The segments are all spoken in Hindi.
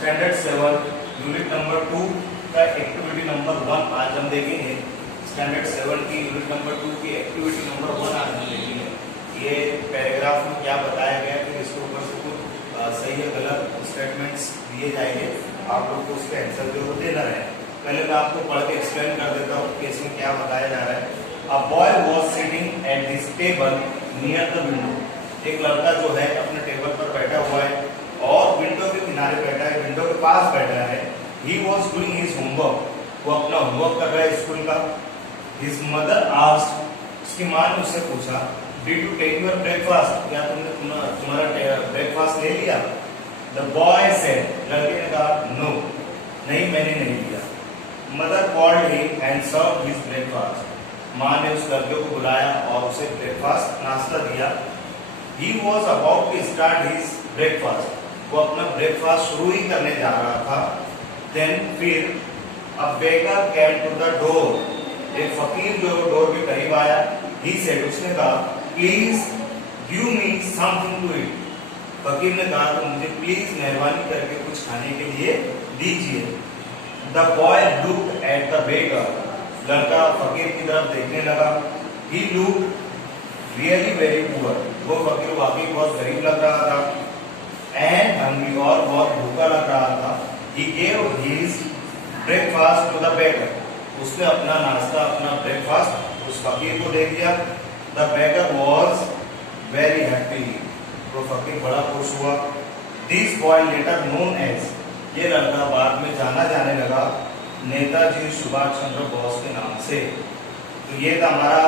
स्टैंडर्ड 7 यूनिट नंबर 2 का एक्टिविटी नंबर 1 आज हम देखेंगे। स्टैंडर्ड 7 की यूनिट नंबर 2 की एक्टिविटी नंबर 1 आज हम देखेंगे। ये पैराग्राफ में क्या बताया गया है, इसके ऊपर से कुछ सही या गलत स्टेटमेंट्स दिए जाएंगे, आप लोग को उसके आंसर जो देना है। पहले मैं आपको पढ़ के एक्सप्लेन कर देता हूँ कि इसमें क्या बताया जा रहा है। A boy was sitting at this table near the window. एक लड़का जो है अपने टेबल पर बैठा हुआ है और विंडो के किनारे बैठा है, विंडो के पास बैठा है। He was doing his homework, वो अपना होमवर्क कर रहा है स्कूल का। हिज मदर आस्क्ड, उसकी माँ ने उससे पूछा, did you take your breakfast, क्या तुमने तुम्हारा ब्रेकफास्ट ले लिया? द बॉय सेड, लड़के ने कहा, नो, नहीं मैंने नहीं लिया। Mother called him and served his breakfast, माँ ने उस लड़के को बुलाया और उसे ब्रेकफास्ट नाश्ता दिया। He was about to start his breakfast, वो अपना ब्रेकफास्ट शुरू ही करने जा रहा था। Then फिर a beggar came to the door, एक फकीर जो डोर के करीब आया। He said, उसने कहा, please give me something to eat, फकीर ने कहा तो मुझे प्लीज मेहरबानी करके कुछ खाने के लिए दीजिए। The boy looked at the beggar, लड़का फकीर की तरफ देखने लगा। He looked really very poor, वो फकीर वाकई बहुत गरीब लग रहा था। एंड हंग्री, और बहुत भूखा लग रहा था। He gave his breakfast to the beggar, उसने अपना नाश्ता, अपना ब्रेकफास्ट उस फकीर को दे दिया। The beggar was very happy, वो फकीर बड़ा खुश हुआ। This boy later known as, ये लड़का बाद में जाना जाने लगा नेताजी सुभाष चंद्र बोस के नाम से। तो ये था हमारा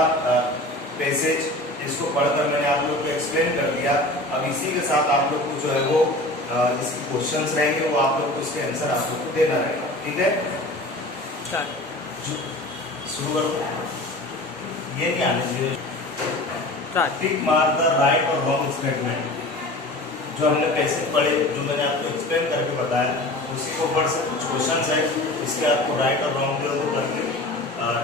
पैसेज, इसको पढ़कर मैंने आप लोग को एक्सप्लेन कर दिया। अब इसी के साथ आप लोग को जो है वो इसके क्वेश्चंस रहेंगे, वो आप लोग को इसके आंसर आप लोग को देना रहेगा। ठीक है, शुरू करो। ये नहीं आने चाहिए। टिक मार द राइट और रॉन्ग स्टेटमेंट। जो हमने पैसेज पढ़े, जो मैंने आपको एक्सप्लेन करके बताया, उसी के ऊपर से कुछ क्वेश्चंस है, इसके आपको राइट और रॉन्ग जो करके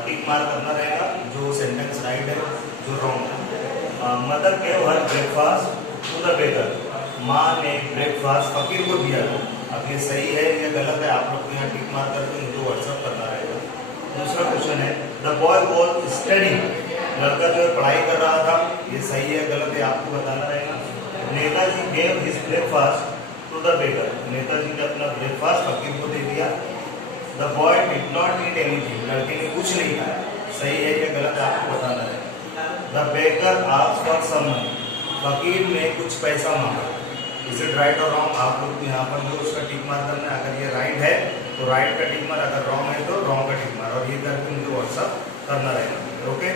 टिक मार करना रहेगा। जो सेंटेंस राइट है, जो रॉन्ग है। Mother gave her breakfast to the beggar, माँ ने ब्रेकफास्ट फकीर को दिया। अब ये सही है या गलत है, आप लोग को यहाँ टिक मार करके मुझे व्हाट्सएप करना रहेगा। दूसरा क्वेश्चन है, द बॉय वॉज स्टडीइंग, लड़का जो है पढ़ाई कर रहा था, ये सही है गलत है आपको बताना रहेगा। Netaji gave his breakfast to the beggar, Netaji ने अपना ब्रेकफास्ट फकीर को दे दिया। The boy did not eat anything, लड़के ने कुछ नहीं खाया, सही है या गलत है आपको बताना है। The beggar asked for some money, फकीर ने कुछ पैसा मांगा। इज इट राइट और रॉन्ग, आप लोग यहाँ पर जो उसका टिक मार करना है। अगर ये राइट है तो राइट का टिक मार, अगर रॉन्ग है तो रॉन्ग का टिक मार, और ये करके मुझे व्हाट्सअप करना रहेगा। ओके।